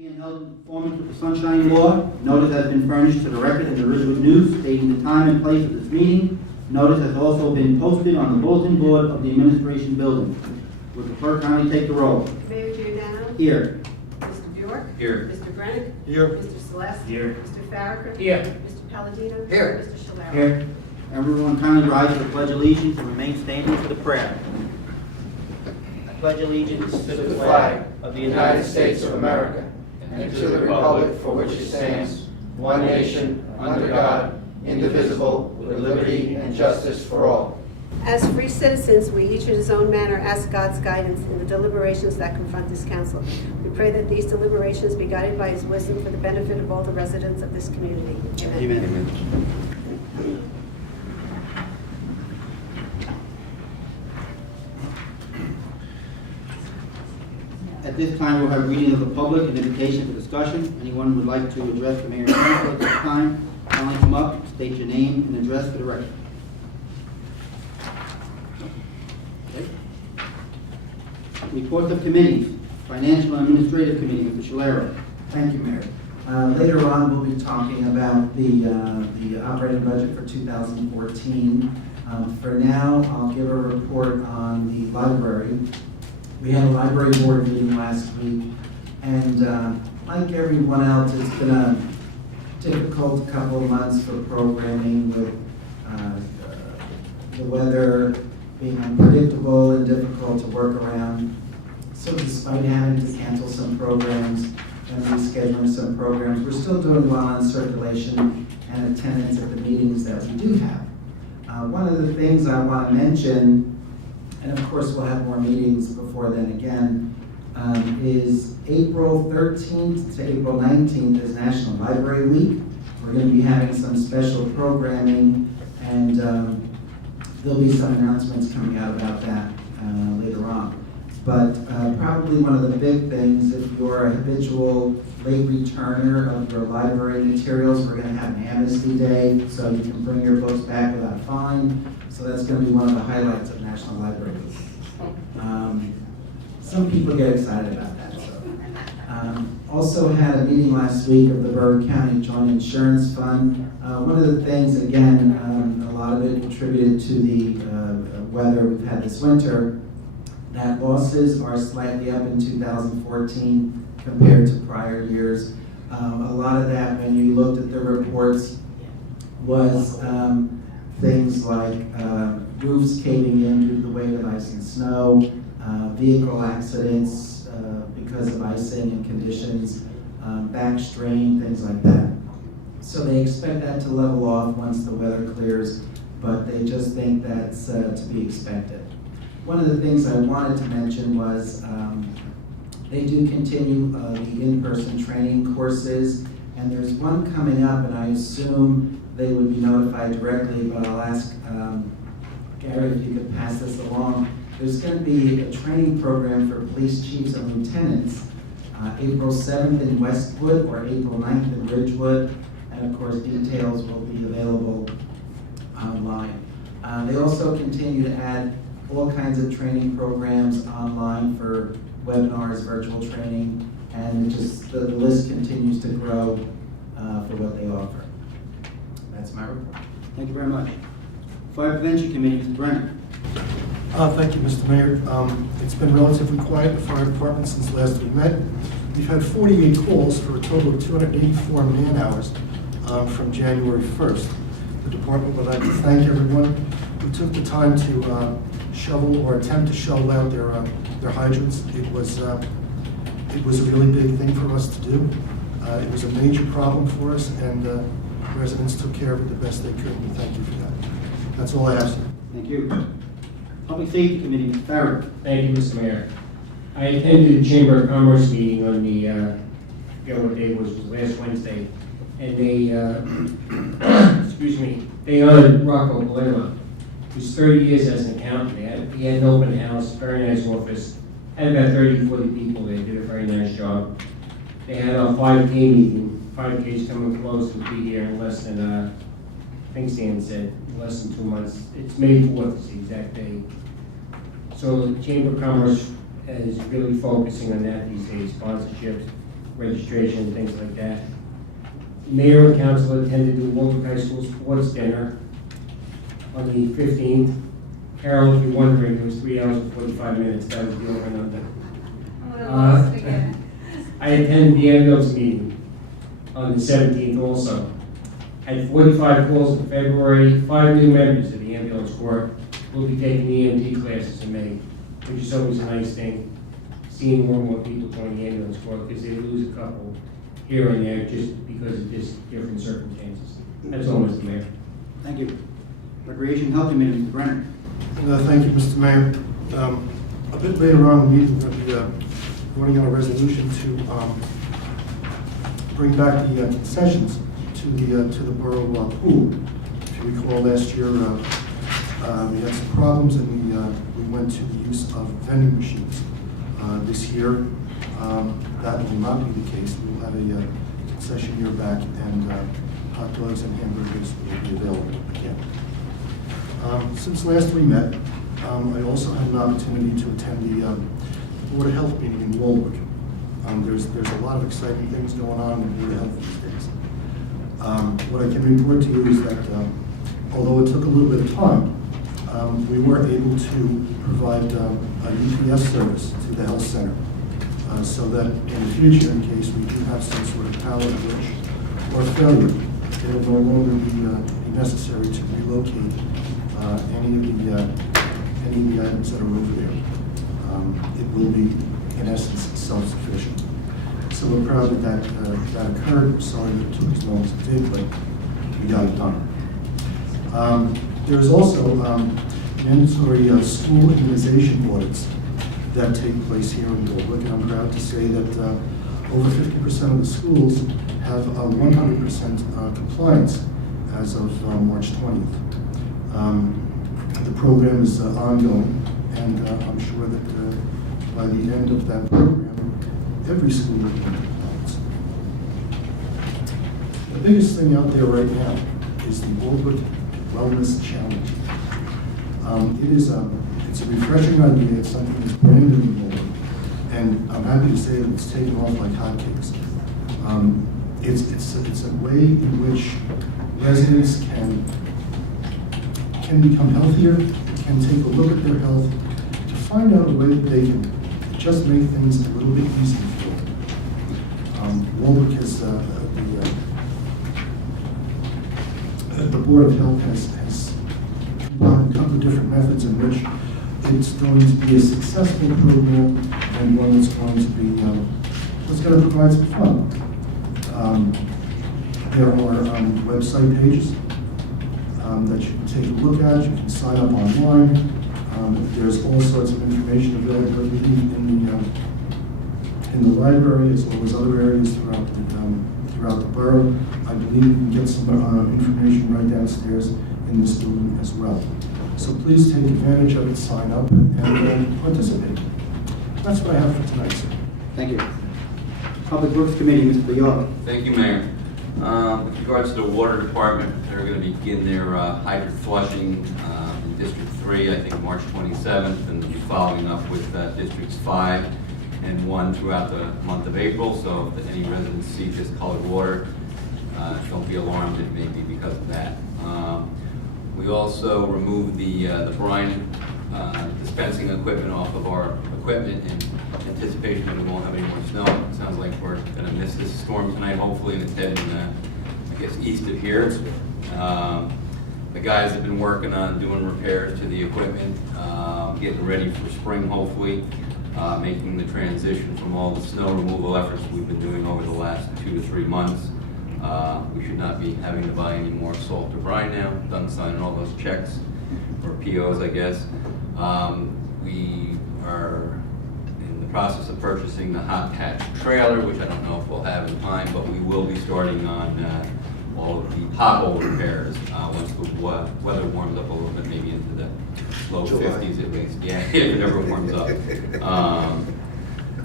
being held in conformance with the Sunshine Law. Notice has been furnished to the record in the Ridgewood News stating the time and place of this meeting. Notice has also been posted on the bulletin board of the administration building. Would the clerk kindly take the roll? Mayor Giordano. Here. Mr. Bjork. Here. Mr. Brennan. Here. Mr. Celeste. Here. Mr. Farrakhan. Here. Mr. Palladino. Here. Mr. Shalera. Here. Everyone kindly rise to the pledge of allegiance and remain standing for the prayer. I pledge allegiance To the flag of the United States of America and to the republic for which it stands, one nation, under God, indivisible, with liberty and justice for all. As free citizens, we each in his own manner ask God's guidance in the deliberations that confront this council. We pray that these deliberations be guided by his wisdom for the benefit of all the residents of this community. Amen. Amen. At this time, we'll have reading of the public and invitation for discussion. Anyone who would like to address the mayor and council at this time, kindly come up, state your name and address for the record. Okay. Reports of committees. Financial and Administrative Committee, Mr. Shalera. Thank you, Mayor. Later on, we'll be talking about the operating budget for 2014. For now, I'll give a report on the library. We had a library board meeting last week, and like everyone else, it's been a difficult couple of months for programming with the weather being unpredictable and difficult to work around. So despite having to cancel some programs and rescheduling some programs, we're still doing well on circulation and attendance at the meetings that we do have. One of the things I want to mention, and of course we'll have more meetings before then again, is April 13th to April 19th is National Library Week. We're going to be having some special programming, and there'll be some announcements coming out about that later on. But probably one of the big things, if you're a habitual late returner of your library materials, we're going to have an amnesty day, so you can bring your books back without a fine. So that's going to be one of the highlights of National Library Week. Some people get excited about that. So. Also had a meeting last week of the Bergen County Joint Insurance Fund. One of the things, again, a lot of it attributed to the weather we've had this winter, that losses are slightly up in 2014 compared to prior years. A lot of that, when you looked at the reports, was things like roofs caving in due to the weight of ice and snow, vehicle accidents because of icing and conditions, back strain, things like that. So they expect that to level off once the weather clears, but they just think that's to be expected. One of the things I wanted to mention was they do continue the in-person training courses, and there's one coming up, and I assume they would be notified directly, but I'll ask Gary if you could pass this along. There's going to be a training program for police chiefs and lieutenants April 7th in Westwood or April 9th in Ridgewood, and of course details will be available online. They also continue to add all kinds of training programs online for webinars, virtual training, and just the list continues to grow for what they offer. That's my report. Thank you very much. Fire Prevention Committee, Mr. Brennan. Thank you, Mr. Mayor. It's been relatively quiet in the fire department since last we met. We've had 48 calls for a total of 284 man-hours from January 1st. The department would like to thank everyone who took the time to shovel or attempt to shovel out their hydrants. It was a really big thing for us to do. It was a major problem for us, and residents took care of it the best they could. We thank you for that. That's all I have, sir. Thank you. Public Safety Committee, Mr. Farrakhan. Thank you, Mr. Mayor. I attended the Chamber of Commerce meeting on the, I forget what day it was last Wednesday, and they, excuse me, they honored Rocco Palermo. He's 30 years as an accountant. He had an open house, very nice office, had about 30, 40 people there, did a very nice job. They had a 5K meeting. 5K is coming close to be here in less than, I think Stan said, in less than 2 months. It's May 4th is the exact day. So the Chamber of Commerce is really focusing on that these days, sponsorships. registration and things like that. Mayor and council attended the Walbrook High School Sports Dinner on the 15th. Carol, if you're wondering, it was 3 hours and 45 minutes. That was the over and under. I attended the ambulance meeting on the 17th also. Had 45 calls in February. 5 new members of the ambulance corps will be taking EMT classes in May, which is always a nice thing. Seeing more and more people join the ambulance corps because they lose a couple here and there just because of just different circumstances. That's all, Mr. Mayor. Thank you. Recreation Health Committee, Mr. Brenner. Thank you, Mr. Mayor. A bit later on in the meeting, we'll be voting on a resolution to bring back the concessions to the borough pool. If you recall, last year we had some problems and we went to the use of vending machines. This year, that will not be the case. We will have a concession year back, and hot dogs and hamburgers will be available again. Since last we met, I also had an opportunity to attend the Board of Health meeting in Walbrook. There's a lot of exciting things going on in the Board of Health these days. What I can report to you is that although it took a little bit of time, we were able to provide a UPS service to the health center so that in the future, in case we do have some sort of power glitch or failure, it will no longer be necessary to relocate any of the items that are over there. It will be, in essence, self-sufficient. So we're proud that occurred. We're sorry that it took as long as it did, but we got it done. There's also mandatory school immunization audits that take place here in Walbrook, and I'm proud to say that over 50% of the schools have 100% compliance as of March 20th. The program is ongoing, and I'm sure that by the end of that program, every school will be in compliance. The biggest thing out there right now is the Walbrook Wellness Challenge. It's a refreshing idea. It's something that's brand new in Walbrook, and I'm happy to say that it's taken off like hotcakes. It's a way in which residents can become healthier, can take a look at their health, to find out a way that they can just make things a little bit easier for them. Walbrook has the Board of Health has combined a couple of different methods in which it's going to be a successful program and one that's going to be that's going to provide some fun. There are website pages that you can take a look at. You can sign up online. There's all sorts of information available in the library as well as other areas throughout the borough. I believe you can get some information right downstairs in this building as well. So please take advantage of it, sign up, and participate. That's what I have for tonight, sir. Thank you. Public Works Committee, Mr. York. Thank you, Mayor. With regards to the water department, they're going to begin their hydrant flushing in District 3, I think March 27th, and be following up with Districts 5 and 1 throughout the month of April. So if any residents see discolored water, don't be alarmed, it may be because of that. We also removed the brine dispensing equipment off of our equipment in anticipation that we won't have any more snow. It sounds like we're going to miss this storm tonight, hopefully, and it's heading, I guess, east of here. The guys have been working on doing repairs to the equipment, getting ready for spring, hopefully, making the transition from all the snow removal efforts we've been doing over the last 2 to 3 months. We should not be having to buy any more salt or brine now. Done signing all those checks, or POs, I guess. We are in the process of purchasing the hot patch trailer, which I don't know if we'll have in time, but we will be starting on all of the pothole repairs once the weather warms up a little bit, maybe into the low 50s at least. Yeah, if it ever warms up.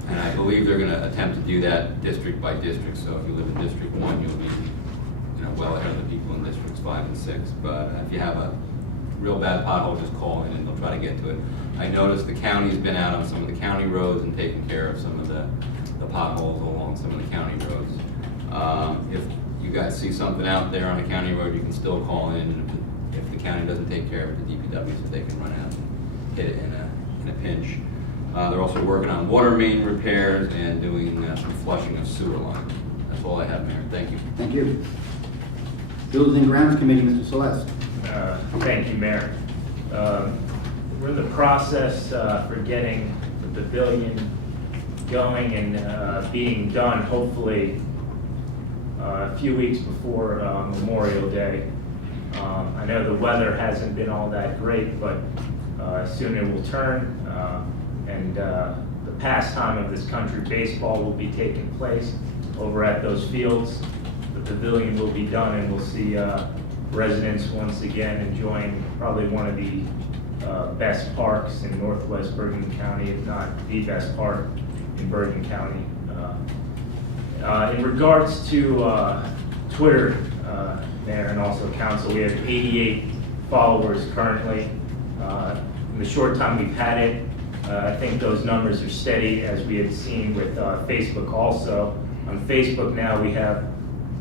And I believe they're going to attempt to do that district by district. So if you live in District 1, you'll be well ahead of the people in Districts 5 and 6. But if you have a real bad pothole, just call in and they'll try to get to it. I noticed the county's been out on some of the county roads and taking care of some of the the potholes along some of the county roads. If you guys see something out there on a county road, you can still call in, and if the county doesn't take care of it, the DPW, so they can run out and hit it in a pinch. They're also working on water main repairs and doing some flushing of sewer lines. That's all I have, Mayor. Thank you. Thank you. Buildings and Grounds Committee, Mr. Celeste. Thank you, Mayor. We're in the process for getting the pavilion going and being done, hopefully, a few weeks before Memorial Day. I know the weather hasn't been all that great, but soon it will turn, and the pastime of this country, baseball, will be taking place over at those fields. The pavilion will be done, and we'll see residents once again enjoying probably one of the best parks in northwest Bergen County, if not the best park in Bergen County. In regards to Twitter, Mayor, and also Council, we have 88 followers currently. In the short time we've had it, I think those numbers are steady, as we had seen with Facebook also. On Facebook now we have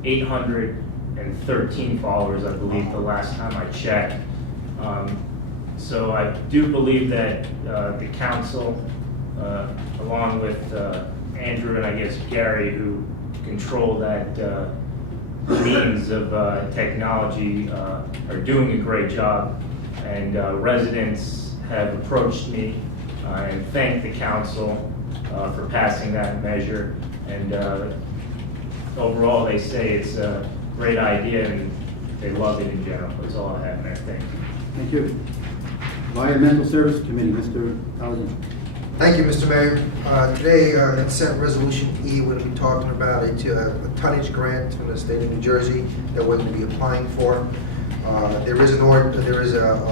813 followers, I believe, the last time I checked. So I do believe that the council, along with Andrew and I guess Gary, who control that means of technology, are doing a great job. And residents have approached me and thanked the council for passing that measure. And overall, they say it's a great idea and they love it in general. That's all I have, Mayor. Thank you. Thank you. Environmental Services Committee, Mr. Paladin. Thank you, Mr. Mayor. Today, in Senate Resolution E, we're going to be talking about a tonnage grant from the state of New Jersey that we're going to be applying for. There is a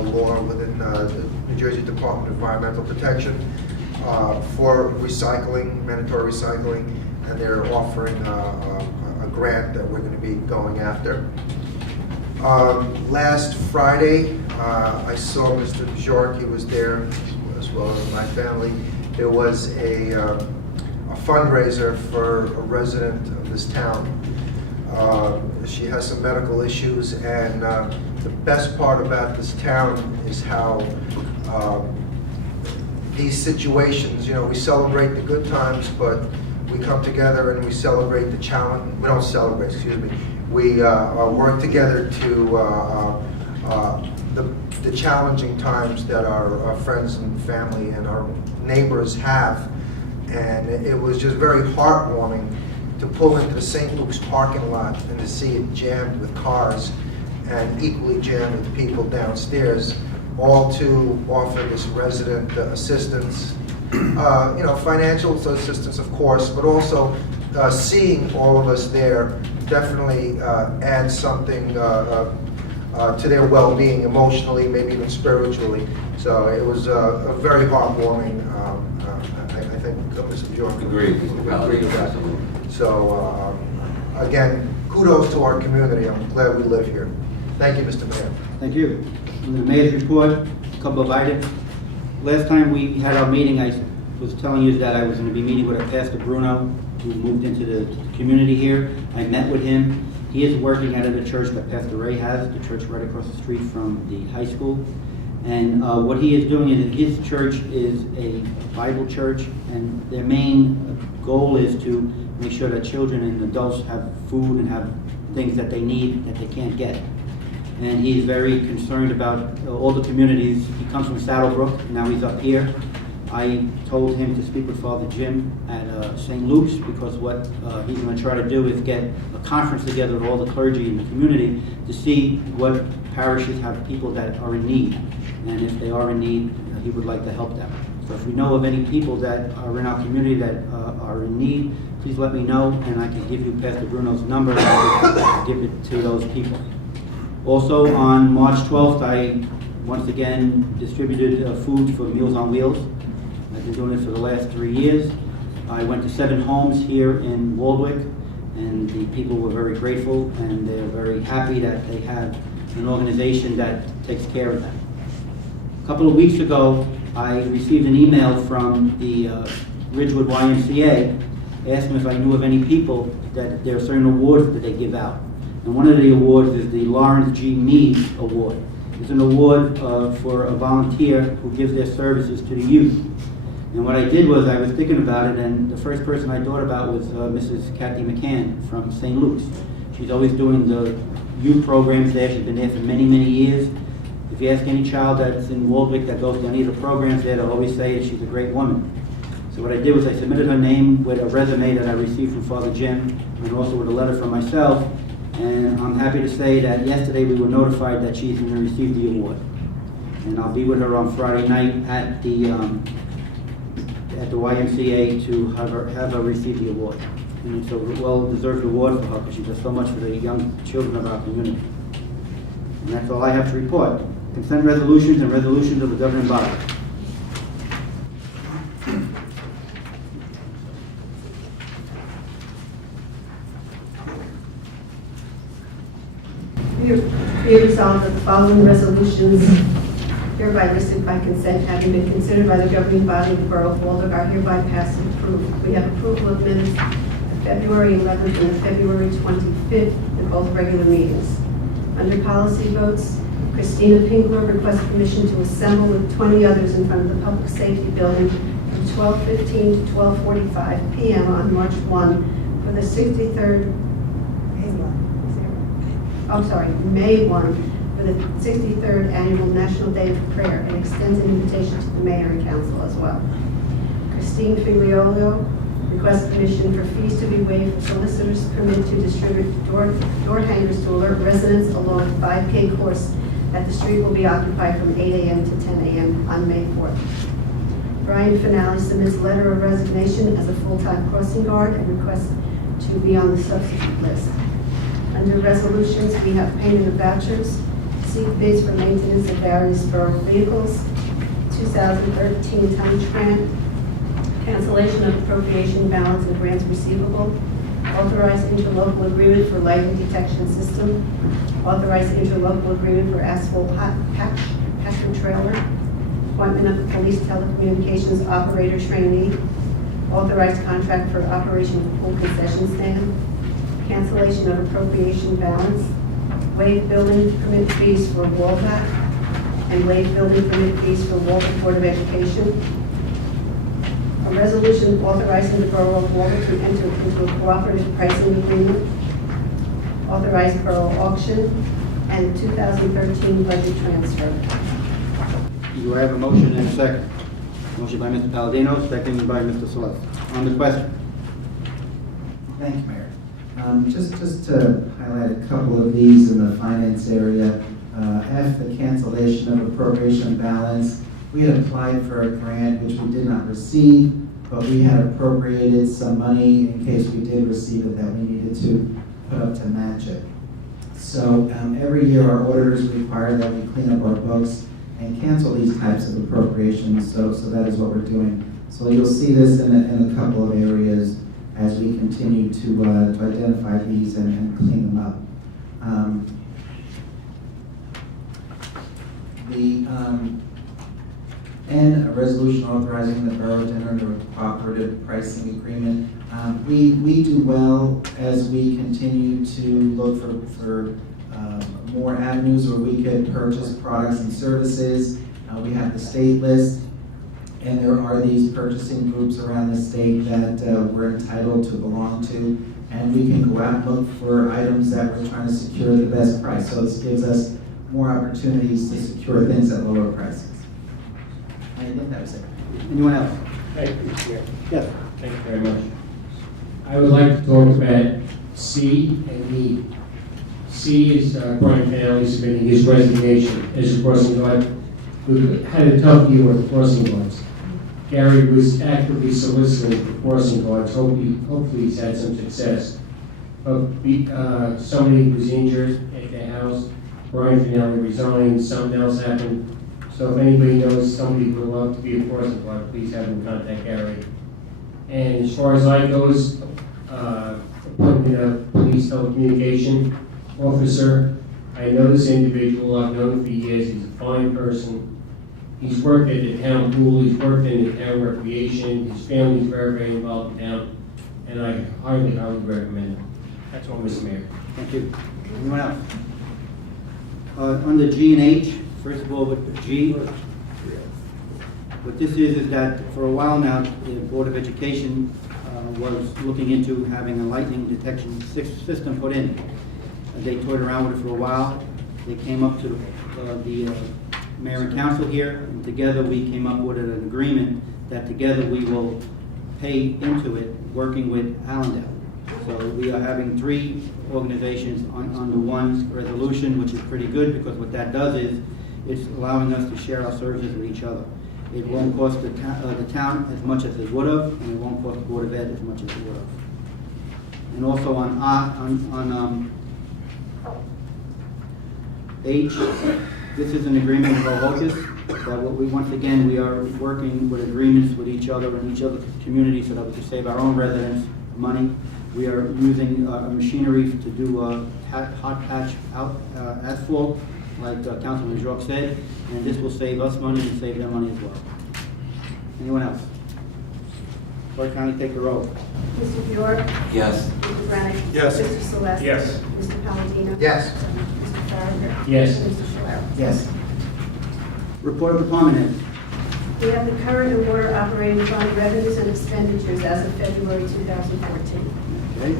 law within the New Jersey Department of Environmental Protection for recycling, mandatory recycling, and they're offering a grant that we're going to be going after. Last Friday, I saw Mr. Bjork. He was there, as well as my family. There was a fundraiser for a resident of this town. She has some medical issues, and the best part about this town is how these situations, we celebrate the good times, but we come together and we celebrate the challenge. We don't celebrate, excuse me. We work together to the challenging times that our friends and family and our neighbors have. And it was just very heartwarming to pull into the St. Luke's parking lot and to see it jammed with cars and equally jammed with people downstairs, all to offer this resident assistance, financial assistance, of course, but also seeing all of us there definitely adds something to their well-being emotionally, maybe even spiritually. So it was a very heartwarming, I think, Mr. Bjork. Agreed, Mr. Paladin, absolutely. So, again, kudos to our community. I'm glad we live here. Thank you, Mr. Mayor. Thank you. In the mayor's report, a couple of items. Last time we had our meeting, I was telling you that I was going to be meeting with Pastor Bruno, who moved into the community here. I met with him. He is working out of the church that Pastor Ray has, the church right across the street from the high school. And what he is doing is his church is a Bible church, and their main goal is to make sure that children and adults have food and have things that they need that they can't get. And he's very concerned about all the communities. He comes from Saddlebrook, now he's up here. I told him to speak with Father Jim at St. Luke's, because what he's going to try to do is get a conference together with all the clergy in the community to see what parishes have people that are in need. And if they are in need, he would like to help them. So if we know of any people that are in our community that are in need, please let me know, and I can give you Pastor Bruno's number and I will give it to those people. Also, on March 12th, I once again distributed food for Meals on Wheels. I've been doing it for the last 3 years. I went to 7 homes here in Waldwick, and the people were very grateful, and they're very happy that they have an organization that takes care of them. A couple of weeks ago, I received an email from the Ridgewood YMCA asked them if I knew of any people that there are certain awards that they give out. And one of the awards is the Lawrence G. Mead Award. It's an award for a volunteer who gives their services to the youth. And what I did was I was thinking about it, and the first person I thought about was Mrs. Kathy McCann from St. Luke's. She's always doing the youth programs there. She's been there for many, many years. If you ask any child that's in Waldwick that goes to any of the programs there, they'll always say that she's a great woman. So what I did was I submitted her name with a resume that I received from Father Jim, and also with a letter from myself. And I'm happy to say that yesterday we were notified that she's going to receive the award. And I'll be with her on Friday night at the YMCA to have her receive the award. And it's a well-deserved award for her because she does so much for the young children of our community. And that's all I have to report. Consent resolutions and resolutions of the governing body. Be resolved that the following resolutions hereby listed by consent, having been considered by the governing body of the Borough of Waldwick, are hereby passed and approved. We have approval of minutes of February 11th and February 25th in both regular meetings. Under policy votes, Christina Pinkler requests permission to assemble with 20 others in front of the Public Safety Building from 12:15 to 12:45 p.m. on March 1 for the 63rd, May 1 for the 63rd Annual National Day of Prayer, and extends an invitation to the mayor and council as well. Christine Figueroa requests permission for fees to be waived for solicitors' permit to distribute door hangers to alert residents along the 5K course that the street will be occupied from 8 a.m. to 10 a.m. on May 4th. Brian Finale submits a letter of resignation as a full-time crossing guard and requests to be on the substitute list. Under resolutions, we have payment of vouchers, seek bids for maintenance of various borough vehicles, 2013 tonnage grant, cancellation of appropriation balance and grants receivable, authorized interlocal agreement for lighting detection system, authorized interlocal agreement for asphalt patch trailer, appointment of the police telecommunications operator trainee, authorized contract for operation of pool concession stand, cancellation of appropriation balance, waive building permit fees for Waldback, and waive building permit fees for Walton Board of Education. A resolution authorizing the Borough of Walton to enter into a cooperative pricing agreement, authorized borough auction, and 2013 budget transfer. Do I have a motion and a second? Motion by Mr. Palladino, seconded by Mr. Celeste. On the question. Thank you, Mayor. Just to highlight a couple of these in the finance area. F, the cancellation of appropriation balance. We had applied for a grant which we did not receive, but we had appropriated some money in case we did receive it that we needed to put up to match it. So every year our auditors require that we clean up our books and cancel these types of appropriations, so that is what we're doing. So you'll see this in a couple of areas as we continue to identify these and clean them up. And a resolution authorizing the borough to enter into a cooperative pricing agreement. We do well as we continue to look for more avenues where we could purchase products and services. We have the state list, and there are these purchasing groups around the state that we're entitled to belong to, and we can go out and look for items that we're trying to secure the best price. So this gives us more opportunities to secure things at lower prices. I think that was it. Anyone else? Thank you, Chair. Yes. Thank you very much. I would like to talk about C and E. C is Brian Finale submitting his resignation as a crossing guard who had a tough year with crossing guards. Gary was actively soliciting for crossing guards. Hopefully he's had some success. But somebody was injured at the house. Brian Finale resigned. Something else happened. So if anybody knows somebody who would love to be a crossing guard, please have them contact Gary. And as far as I goes, appointment of police telecommunication officer. I know this individual. I've known him for years. He's a fine person. He's worked at the town pool. He's worked in the town recreation. His family's very, very involved in town. and I highly recommend it. That's all, Mr. Mayor. Thank you. Anyone else? Under G and H, first of all, with G, what this is that for a while now, the Board of Education was looking into having a lightning detection system put in. They toyed around with it for a while. They came up to the mayor and council here, and together we came up with an agreement that together we will pay into it, working with Allendale. So we are having 3 organizations under one resolution, which is pretty good, because what that does is, it's allowing us to share our services with each other. It won't cost the town as much as it would have, and it won't cost the Board of Ed as much as it would have. And also on H, this is an agreement with Ohokis, that what we, once again, we are working with agreements with each other and each other's communities so that we can save our own residents money. We are using machinery to do hot patch asphalt, like Councilman Jork said, and this will save us money and save them money as well. Anyone else? Clerk County, take the roll. Mr. Bjork? Yes. Mr. Granick? Yes. Mr. Celeste? Yes. Mr. Palladino? Yes. Mr. Farragut? Yes. And Mr. Solero? Yes. Report of department heads. We have the current and water operating fund revenues and expenditures as of February 2014. Okay.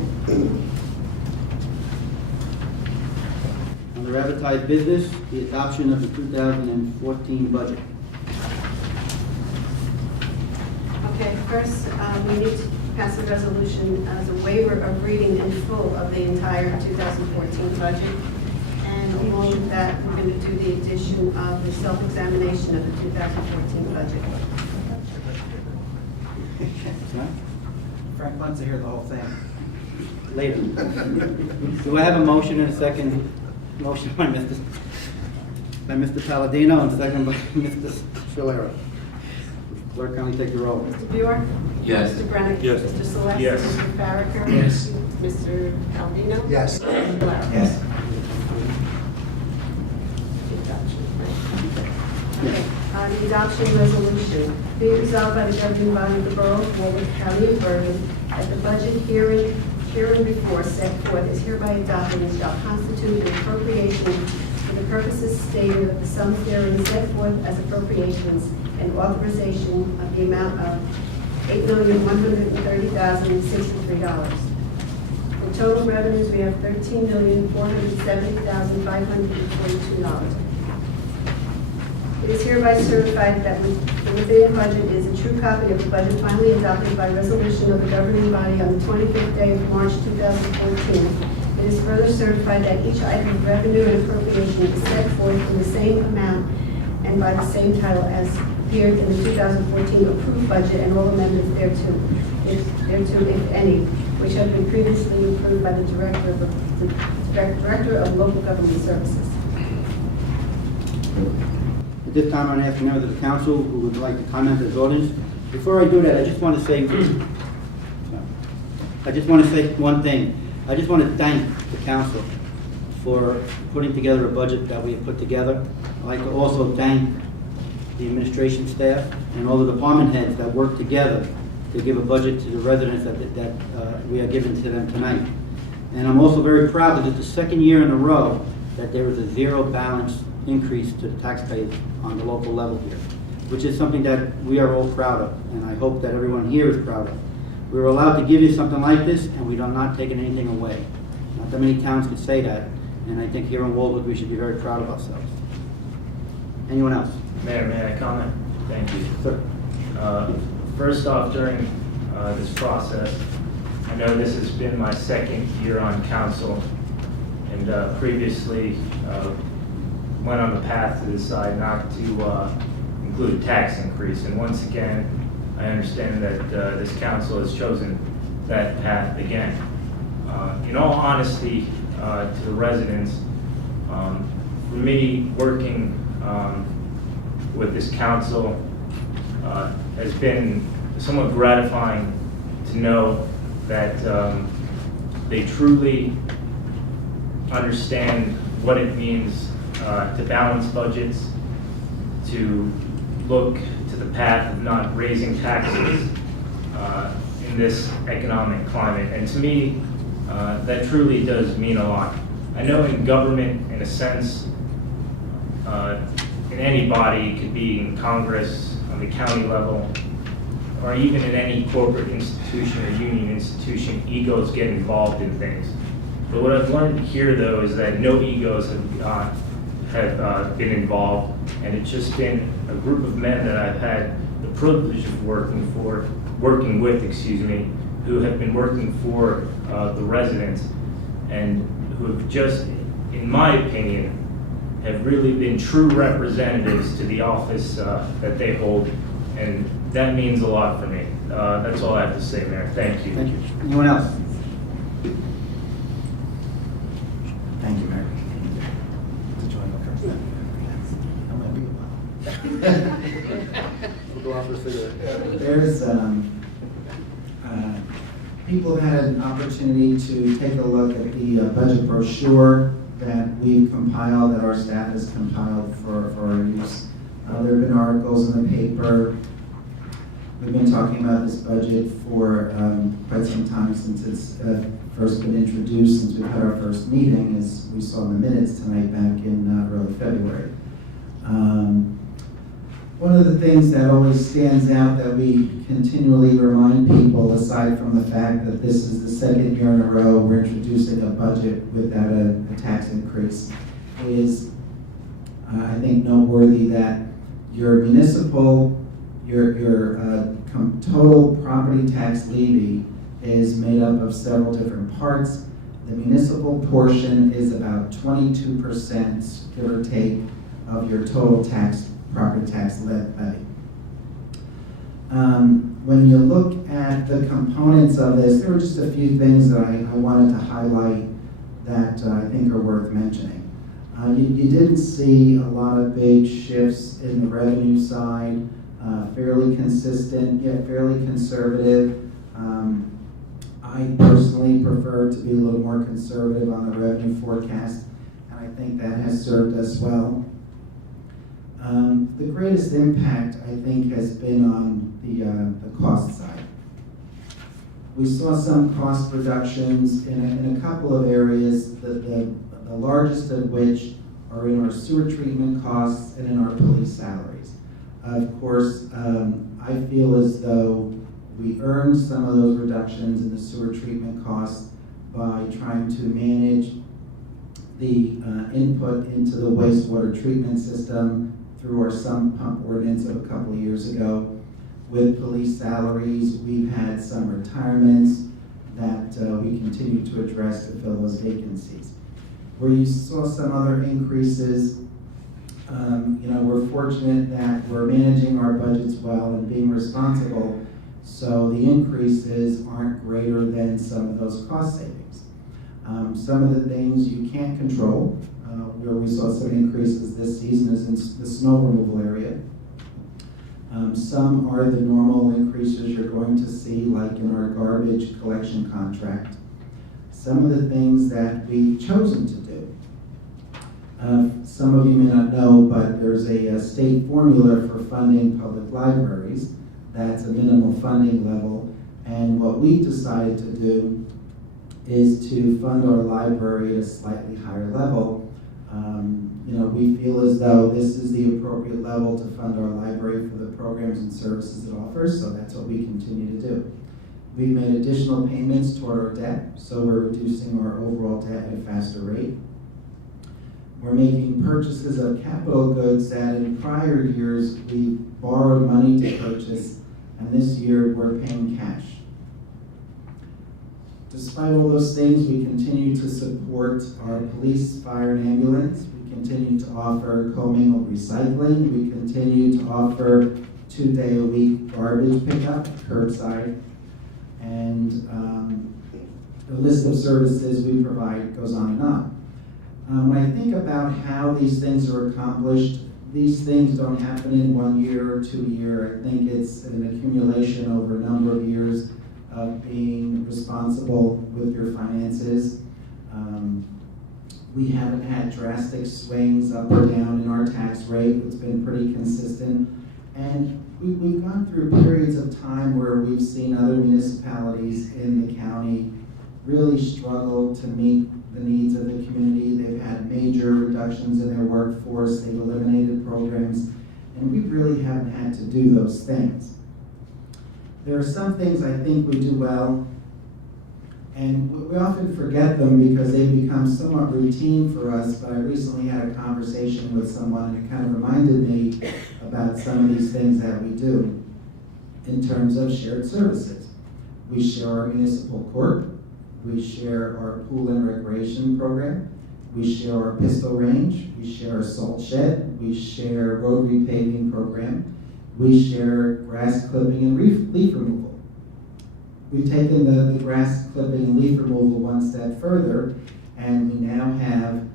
Under advertised business, the adoption of the 2014 budget. Okay, first, we need to pass a resolution as a waiver of reading in full of the entire 2014 budget. And along with that, we're going to do the addition of the self-examination of the 2014 budget. Frank wants to hear the whole thing. Later. Do I have a motion and a second? Motion by Mr. Palladino and second by Mr. Solero. Clerk County, take the roll. Mr. Bjork? Yes. Mr. Granick? Yes. Mr. Celeste? Yes. Mr. Farragut? Yes. Mr. Palladino? Yes. Mr. Solero? Yes. Okay, the adoption resolution. Be it resolved by the governing body of the Borough of Warwick, County of Bergen, that the budget hereinbefore set forth is hereby adopted and shall constitute an appropriation for the purposes stated of the sums therein set forth as appropriations and authorization of the amount of $8,130,063. For total revenues, we have $13,470,542. It is hereby certified that the within budget is a true copy of the budget finally adopted by resolution of the governing body on the 25th day of March 2014. It is further certified that each item of revenue and appropriation is set forth in the same amount and by the same title as appeared in the 2014 approved budget and all amendments thereto, if any, which have been previously approved by the Director of Local Government Services. At this time, I'm going to ask members of the council who would like to comment as audience. Before I do that, I just want to say one thing. I just want to thank the council for putting together a budget that we have put together. I'd like to also thank the administration staff and all the department heads that work together to give a budget to the residents that we are giving to them tonight. And I'm also very proud that it's the second year in a row that there is a zero balance increase to the taxpayers on the local level here, which is something that we are all proud of, and I hope that everyone here is proud of. We were allowed to give you something like this, and we are not taking anything away. Not that many towns could say that, and I think here in Walwood, we should be very proud of ourselves. Anyone else? Mayor, may I comment? Thank you. Sir. First off, during this process, I know this has been my second year on council, and previously went on the path to decide not to include a tax increase. And once again, I understand that this council has chosen that path again. In all honesty, to the residents, for me, working with this council has been somewhat gratifying to know that they truly understand what it means to balance budgets, to look to the path of not raising taxes, in this economic climate. And to me, that truly does mean a lot. I know in government, in a sense, in any body, it could be in Congress, on the county level, or even in any corporate institution or union institution, egos get involved in things. But what I've learned here, though, is that no egos have been involved, and it's just been a group of men that I've had the privilege of working with, who have been working for the residents, and who have just, in my opinion, have really been true representatives to the office that they hold, and that means a lot for me. That's all I have to say, Mayor. Thank you. Thank you. Anyone else? Thank you, Mayor. There's, people have had an opportunity to take a look at the budget brochure that we've compiled, that our staff has compiled for our use. There have been articles in the paper. We've been talking about this budget for quite some time, since it's first been introduced, since we've had our first meeting, as we saw in the minutes tonight, back in early February. One of the things that always stands out that we continually remind people, aside from the fact that this is the second year in a row we're introducing a budget without a tax increase, is I think noteworthy that your municipal, your total property tax levy is made up of several different parts. The municipal portion is about 22%, give or take, of your total property tax levy. When you look at the components of this, there were just a few things that I wanted to highlight that I think are worth mentioning. You didn't see a lot of big shifts in the revenue side, fairly consistent, yet fairly conservative. I personally prefer to be a little more conservative on the revenue forecast, and I think that has served us well. The greatest impact, I think, has been on the cost side. We saw some cost reductions in a couple of areas, the largest of which are in our sewer treatment costs and in our police salaries. Of course, I feel as though we earned some of those reductions in the sewer treatment costs by trying to manage the input into the wastewater treatment system through our sump pump ordinance of a couple of years ago. With police salaries, we've had some retirements that we continue to address to fill those vacancies. Where you saw some other increases, we're fortunate that we're managing our budgets well and being responsible, so the increases aren't greater than some of those cost savings. Some of the things you can't control, where we saw some increases this season, is in the snow removal area. Some are the normal increases you're going to see, like in our garbage collection contract. Some of the things that we've chosen to do. Some of you may not know, but there's a state formula for funding public libraries. That's a minimal funding level. And what we decided to do is to fund our library at a slightly higher level. We feel as though this is the appropriate level to fund our library for the programs and services it offers, so that's what we continue to do. We've made additional payments toward our debt, so we're reducing our overall debt at a faster rate. We're making purchases of capital goods that in prior years we borrowed money to purchase, and this year we're paying cash. Despite all those things, we continue to support our police, fire, and ambulance. We continue to offer commingled recycling. We continue to offer 2-day-a-week garbage pickup, curbside, and the list of services we provide goes on and on. When I think about how these things are accomplished, these things don't happen in 1 year or 2 years. I think it's an accumulation over a number of years of being responsible with your finances. We haven't had drastic swings up or down in our tax rate. It's been pretty consistent. And we've gone through periods of time where we've seen other municipalities in the county really struggle to meet the needs of the community. They've had major reductions in their workforce, they've eliminated programs, and we really haven't had to do those things. There are some things I think we do well, and we often forget them because they become somewhat routine for us, but I recently had a conversation with someone and it kind of reminded me about some of these things that we do in terms of shared services. We share our municipal court, we share our pool and recreation program, we share our pistol range, we share our salt shed, we share road repaving program, we share grass clipping and leaf removal. We've taken the grass clipping and leaf removal one step further, and we now have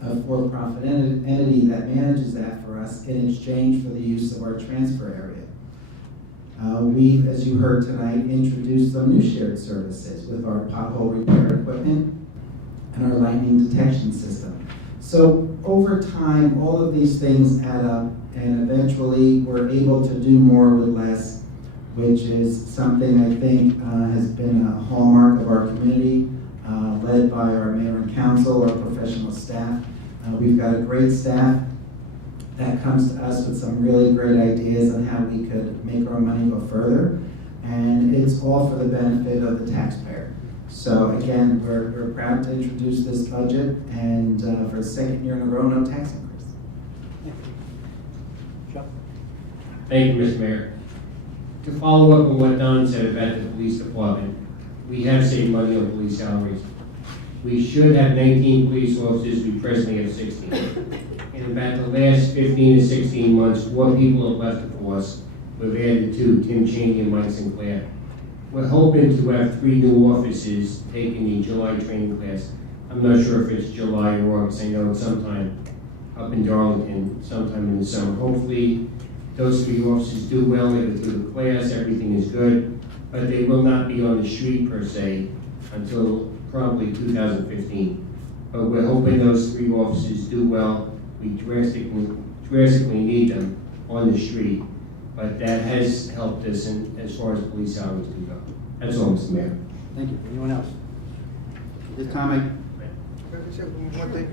a for-profit entity that manages that for us in exchange for the use of our transfer area. We've, as you heard tonight, introduced some new shared services with our pothole repair equipment and our lightning detection system. So over time, all of these things add up, and eventually we're able to do more with less, which is something I think has been a hallmark of our community, led by our mayor and council, our professional staff. We've got a great staff that comes to us with some really great ideas on how we could make our money go further, and it's all for the benefit of the taxpayer. So again, we're proud to introduce this budget, and for the second year in a row, no tax increase. Thank you, Mr. Mayor. To follow up on what Don said about the police department, we have saved money on police salaries. We should have 19 police officers, we presently have 16. In about the last 15 to 16 months, 4 people have left the force. We've added 2, Tim Cheney and Mike Sinclair. We're hoping to have 3 new officers taking the July training class. I'm not sure if it's July or August, I know it's sometime up in Darlington, sometime in the summer. Hopefully, those 3 officers do well, they go through the class, everything is good, but they will not be on the street per se until probably 2015. But we're hoping those 3 officers do well. We drastically need them on the street, but that has helped us in, as far as police salaries do go. That's all, Mr. Mayor. Thank you. Anyone else? At this time, Can I say one thing?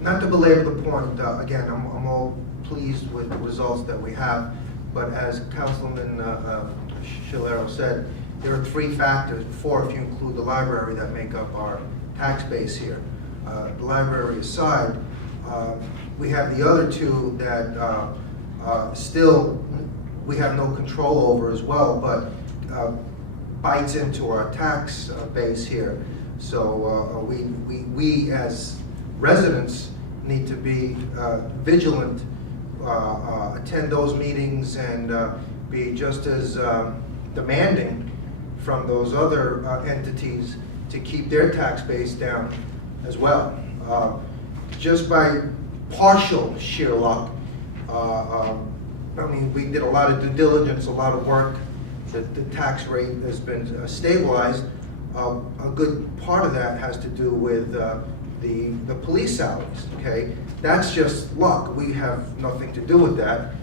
Not to belabor the point, again, I'm all pleased with the results that we have, but as Councilman Shillero said, there are 3 factors, 4 if you include the library, that make up our tax base here. The library aside, we have the other 2 that still we have no control over as well, but bites into our tax base here. So we as residents need to be vigilant, attend those meetings, and be just as demanding from those other entities to keep their tax base down as well. Just by partial sheer luck, I mean, we did a lot of due diligence, a lot of work. The tax rate has been stabilized. A good part of that has to do with the police salaries, okay? That's just luck. We have nothing to do with that.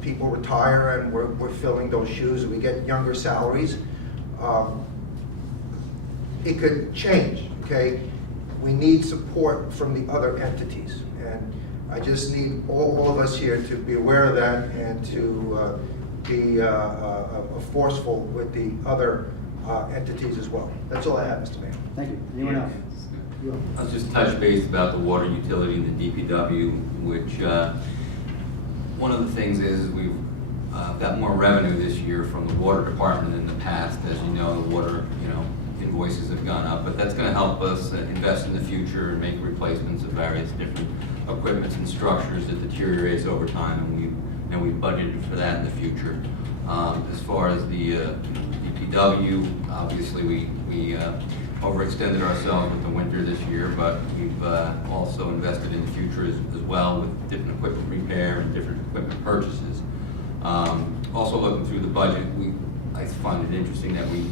People retire and we're filling those shoes, and we get younger salaries. It could change, okay? We need support from the other entities, and I just need all of us here to be aware of that and to be forceful with the other entities as well. That's all I have, Mr. Mayor. thank you. Anyone else? I'll just touch base about the water utility and the DPW, which one of the things is we've got more revenue this year from the water department than in the past. As you know, the water invoices have gone up, but that's going to help us invest in the future and make replacements of various different equipments and structures that deteriorates over time, and we've budgeted for that in the future. As far as the DPW, obviously we overextended ourselves with the winter this year, but we've also invested in the future as well with different equipment repair and different equipment purchases. Also looking through the budget, I find it interesting that we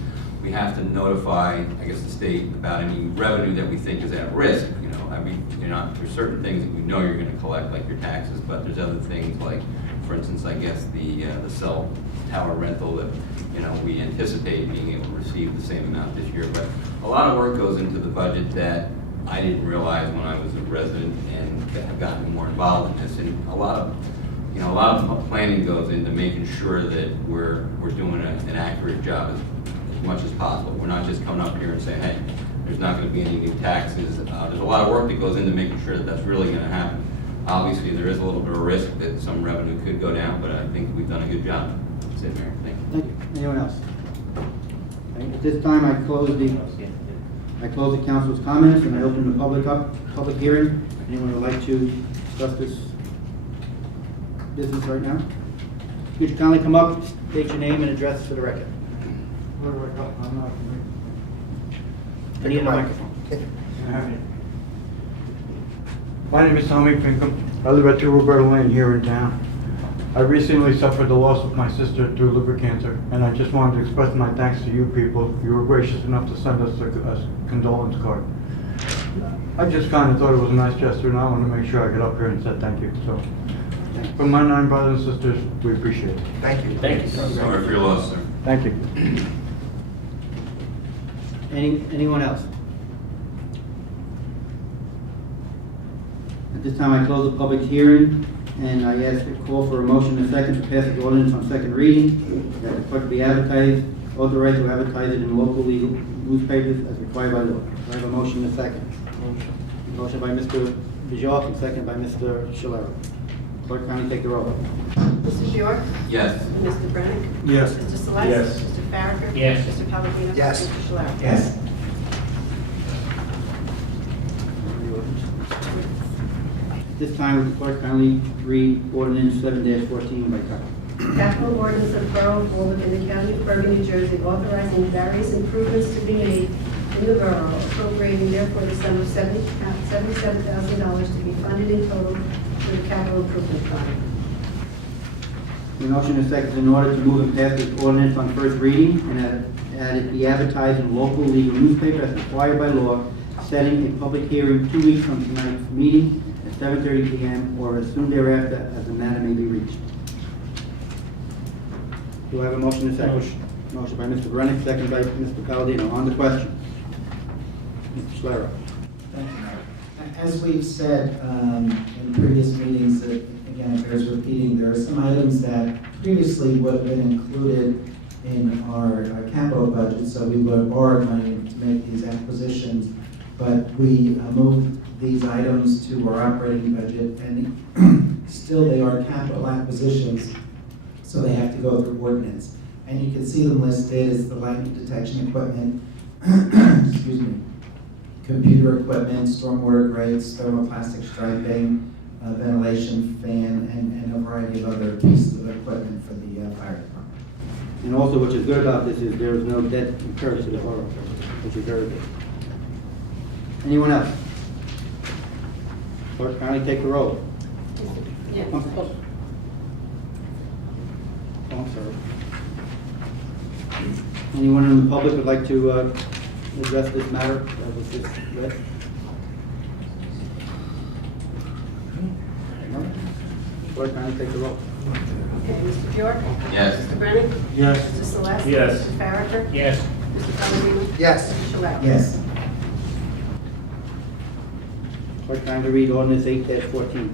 have to notify, I guess, the state about any revenue that we think is at risk. I mean, there's certain things that we know you're going to collect, like your taxes, but there's other things like for instance, I guess the cell tower rental that, we anticipate being able to receive the same amount this year. But a lot of work goes into the budget that I didn't realize when I was a resident and have gotten more involved in this. And a lot of planning goes into making sure that we're doing an accurate job as much as possible. We're not just coming up here and saying, hey, there's not going to be any new taxes. There's a lot of work that goes into making sure that that's really going to happen. Obviously, there is a little bit of risk that some revenue could go down, but I think we've done a good job. That's it, Mayor. Thank you. Thank you. Anyone else? Okay, at this time, I close the council's comments and I open the public hearing. Anyone would like to discuss this business right now? Could you kindly come up, state your name and address for the record? Where do I go? I'm not. I need a microphone. My name is Tommy Pinkham. I live at 2 Roberta Lane here in town. I recently suffered the loss of my sister through liver cancer, and I just wanted to express my thanks to you people. You were gracious enough to send us a condolence card. I just kind of thought it was a nice gesture, and I want to make sure I get up here and said thank you. So, from my 9 brothers and sisters, we appreciate it. Thank you. Thank you. Sorry for your loss, sir. Thank you. Anyone else? At this time, I close the public hearing, and I ask to call for a motion and a second to pass the ordinance on second reading, that the clerk be advertised, authorized to advertise it in local legal newspapers as required by law. Do I have a motion and a second? Motion by Mr. Bajork and second by Mr. Shalero. Clerk, kindly take the roll. Mr. York? Yes. Mr. Brennan? Yes. Mr. Celeste? Yes. Mr. Farragut? Yes. Mr. Palladino? Yes. Mr. Shalaro? Yes. This time, would the clerk kindly read ordinance 7-14 by title? Capital ordinance of the Borough of Warwick in the County of Bergen, New Jersey, authorizing various improvements to be made in the borough, appropriating therefore the sum of $77,000 to be funded in total for the capital improvement fund. The motion is second in order to move and pass this ordinance on first reading and that it be advertised in local legal newspaper as required by law, setting a public hearing 2 weeks from tonight's meeting at 7:30 p.m. or as soon thereafter as the matter may be reached. Do I have a motion and a second? Motion by Mr. Brennan, second by Mr. Palladino. On the question. Mr. Sclero. Thank you, Mayor. As we've said in previous meetings, again, it bears repeating, there are some items that previously would have been included in our capital budget, so we would have borrowed money to make these acquisitions, but we moved these items to our operating budget, and still they are capital acquisitions, so they have to go through ordinance. And you can see them listed as the lightning detection equipment, excuse me, computer equipment, stormwater grates, thermoplastic striping, ventilation fan, and a variety of other pieces of equipment for the fire department. And also, which is good about this is there is no debt incurred to the borough, which is very good. Anyone else? Clerk, kindly take the roll. Yes. Oh, I'm sorry. Anyone in the public would like to address this matter that was just read? No? Clerk, kindly take the roll. Okay, Mr. York? Yes. Mr. Brennan? Yes. Mr. Celeste? Yes. Mr. Farragut? Yes. Mr. Palladino? Yes. Mr. Shalaro? Yes. Clerk, kindly read ordinance 8-14.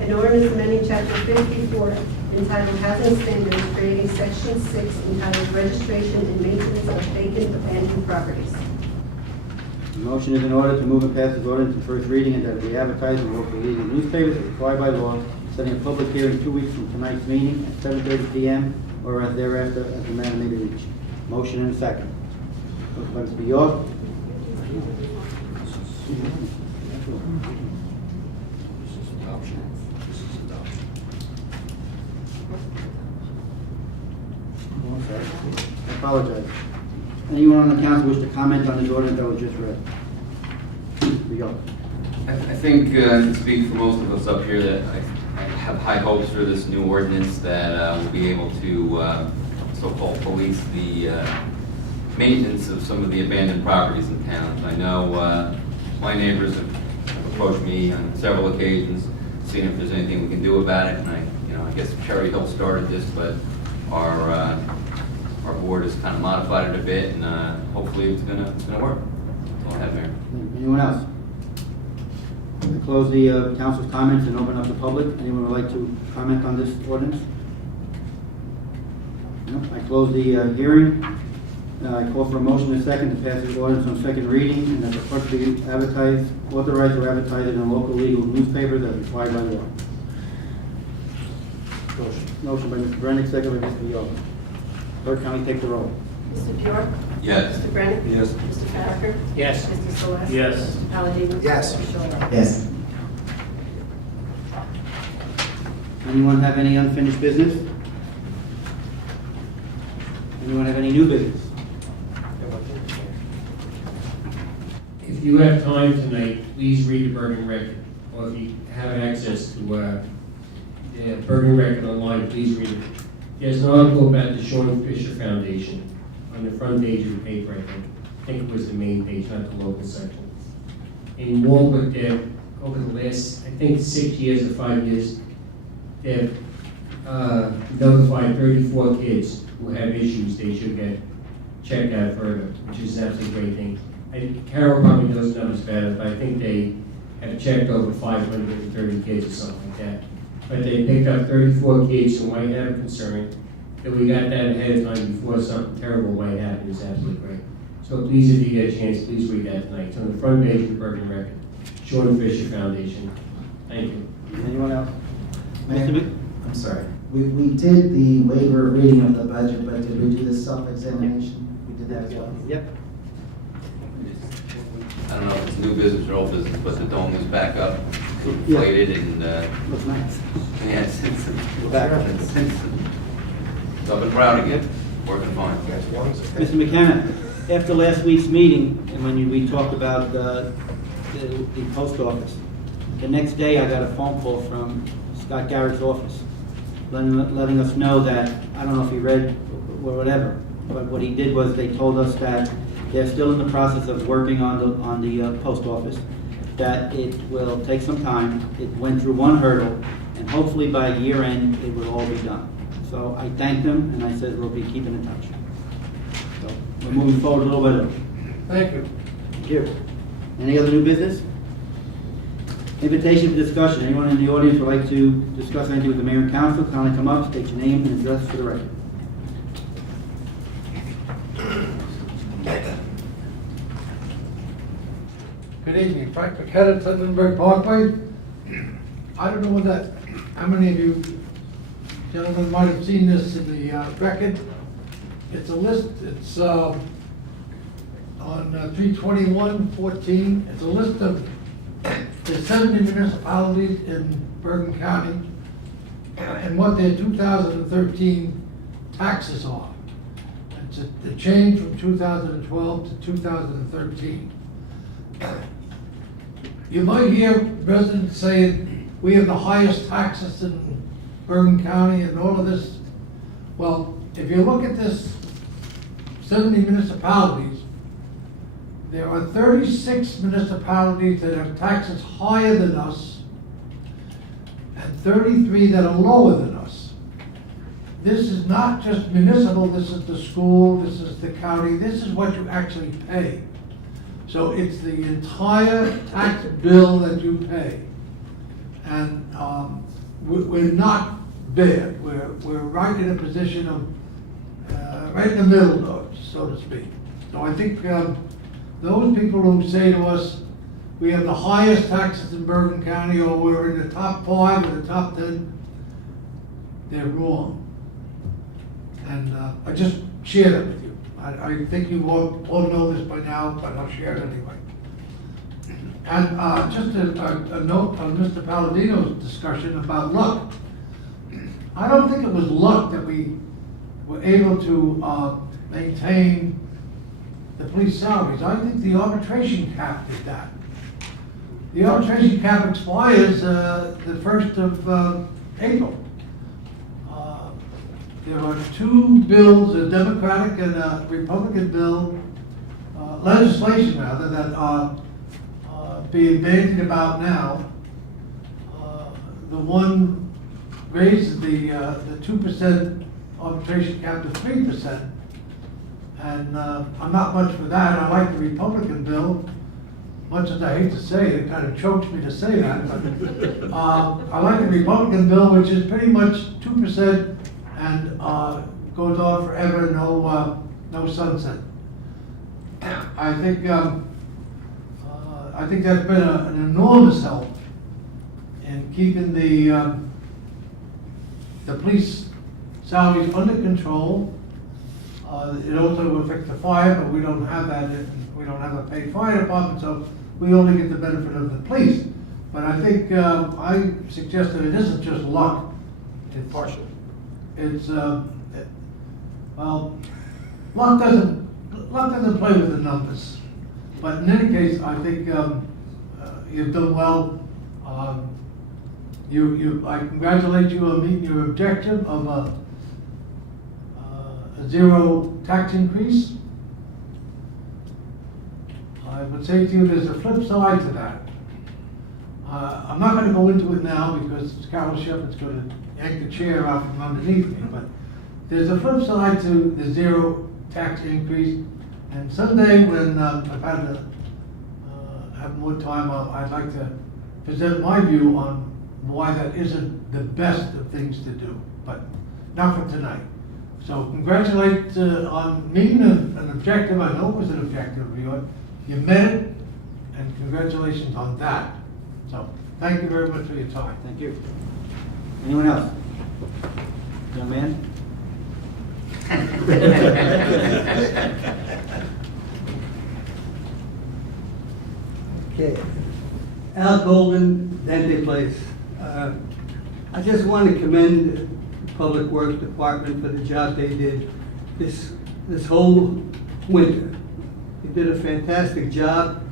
An ordinance amending chapter 54 entitled Housing Standards, creating section 6 entitled Registration and Maintenance of Vacant Abandoned Properties. The motion is in order to move and pass this ordinance in first reading and that it be advertised in local legal newspapers as required by law, setting a public hearing 2 weeks from tonight's meeting at 7:30 p.m. or as thereafter as the matter may be reached. Motion and a second. Motion by Mr. York. Oh, I'm sorry. I apologize. Anyone on the council wish to comment on this ordinance that was just read? Here we go. I think I can speak for most of us up here that I have high hopes for this new ordinance that will be able to so-called police the maintenance of some of the abandoned properties in town. I know my neighbors have approached me on several occasions seeing if there's anything we can do about it. And I guess Cherry Hill started this, but our board has kind of modified it a bit, and hopefully it's gonna work. That's all I have, Mayor. Anyone else? I close the council's comments and open up the public. Anyone would like to comment on this ordinance? No, I close the hearing. I call for a motion and a second to pass the ordinance on second reading, and that the clerk be advertised, authorized or advertised in a local legal newspaper as required by law. Motion by Mr. Brennick, second by Mr. Viola. Clerk, kindly take the roll. Mr. Bjork? Yes. Mr. Brennan? Yes. Mr. Farrer? Yes. Mr. Celeste? Yes. Mr. Palladino? Yes. Mr. Shaw? Yes. Anyone have any unfinished business? Anyone have any new business? If you have time tonight, please read the Bergen Record, or if you have access to the Bergen Record online, please read it. There's an article about the Sean Fisher Foundation on the front page of the paper, I think it was the main page, not the local section. In Walbrook, they've, over the last, I think, 6 years or 5 years, they've notified 34 kids who have issues they should get checked out further, which is an absolutely great thing. Carol probably knows the numbers better, but I think they have checked over 530 kids or something like that. But they picked up 34 kids who might have a concern. That we got that ahead of time before something terrible might happen is absolutely great. So please, if you get a chance, please read that tonight. It's on the front page of the Bergen Record. Sean Fisher Foundation. Thank you. Anyone else? Mayor, Mr. Mc- I'm sorry. We did the waiver reading of the budget, but did we do the self-examination? We did that as well. Yep. I don't know if it's new business or old business, but the dome is back up, inflated, and Looks nice. yeah, since We're back. it's up and proud again, working fine. Mr. McKenna, after last week's meeting, and when we talked about the post office, the next day I got a phone call from Scott Garrett's office, letting us know that, I don't know if he read or whatever, but what he did was they told us that they're still in the process of working on the post office, that it will take some time. It went through one hurdle, and hopefully by year end, it will all be done. So I thanked them, and I said we'll be keeping in touch. So we're moving forward a little bit. Thank you. Thank you. Any other new business? Invitation for discussion. Anyone in the audience would like to discuss anything with the mayor and council, kindly come up, state your name and address for the record. Good evening, Frank McKenna, Tittenberg Parkway. I don't know how many of you gentlemen might have seen this in the record. It's a list, it's on 321-14. It's a list of the 70 municipalities in Bergen County and what their 2013 taxes are. It's a change from 2012 to 2013. You might hear residents saying, we have the highest taxes in Bergen County and all of this. Well, if you look at this 70 municipalities, there are 36 municipalities that have taxes higher than us and 33 that are lower than us. This is not just municipal, this is the school, this is the county, this is what you actually pay. So it's the entire tax bill that you pay. And we're not there. We're right in a position of, right in the middle, so to speak. So I think those people who say to us, we have the highest taxes in Bergen County, or we're in the top 5 or the top 10, they're wrong. And I just share that with you. I think you all know this by now, but I'll share it anyway. And just a note on Mr. Palladino's discussion about luck. I don't think it was luck that we were able to maintain the police salaries. I think the arbitration cap did that. The arbitration cap expires the 1st of April. There are 2 bills, a Democratic and a Republican bill, legislation rather, that are being bandied about now. the one raises the 2% arbitration cap to 3%. And I'm not much for that. I like the Republican bill, much as I hate to say it, it kind of chokes me to say that. But I like the Republican bill, which is pretty much 2% and goes on forever, no sunset. I think that's been an enormous help in keeping the police salaries under control. It also affects the fire, but we don't have that. We don't have a paid fire department, so we only get the benefit of the police. But I think I suggest that it isn't just luck. It's Partial. It's well, luck doesn't play with the numbers. But in any case, I think you've done well. I congratulate you on meeting your objective of a zero tax increase. I would say to you, there's a flip side to that. I'm not going to go into it now because Carol Shepherd's going to yank the chair out from underneath me, but there's a flip side to the zero tax increase. And someday when I've had to have more time, I'd like to present my view on why that isn't the best of things to do, but not for tonight. So congratulate on meeting an objective. I know it was an objective of yours. You met it, and congratulations on that. So thank you very much for your time. Thank you. Anyone else? Young man? Okay. Al Golden, Dante Place. I just want to commend the Public Works Department for the job they did this whole winter. They did a fantastic job.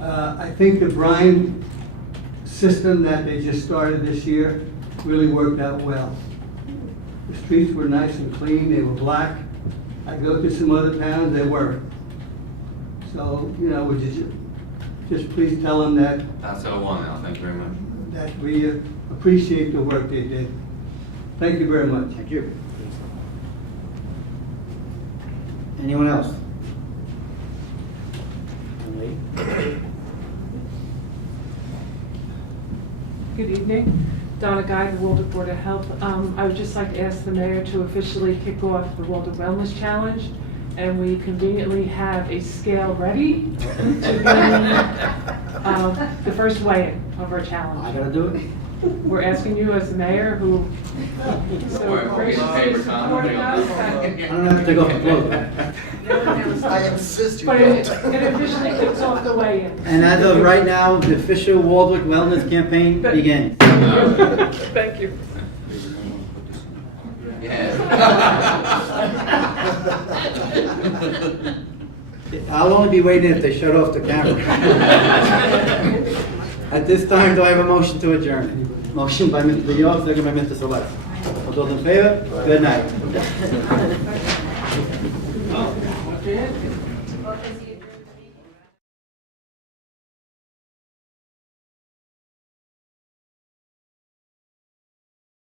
I think the brine system that they just started this year really worked out well. The streets were nice and clean, they were black. I go to some other towns, they weren't. So, you know, would you just please tell them that That's so long now, thank you very much. that we appreciate the work they did. Thank you very much. Thank you. Anyone else? Good evening. Donna Guy, the Walden Board of Health. I would just like to ask the mayor to officially kick off the Walden Wellness Challenge. And we conveniently have a scale ready to be the first weigh-in of our challenge. I gotta do it? We're asking you as the mayor who so We're getting paper, graciously Tom. supported us. I don't have to take off the clothes. I insist you But don't. it officially kicks off the weigh-in. And as of right now, the official Waldwick Wellness Campaign begins. Thank you. I'll only be waiting if they shut off the camera. At this time, do I have a motion to adjourn? Motion by Mr. York, second by Mr. Celeste. All those in favor? Good night.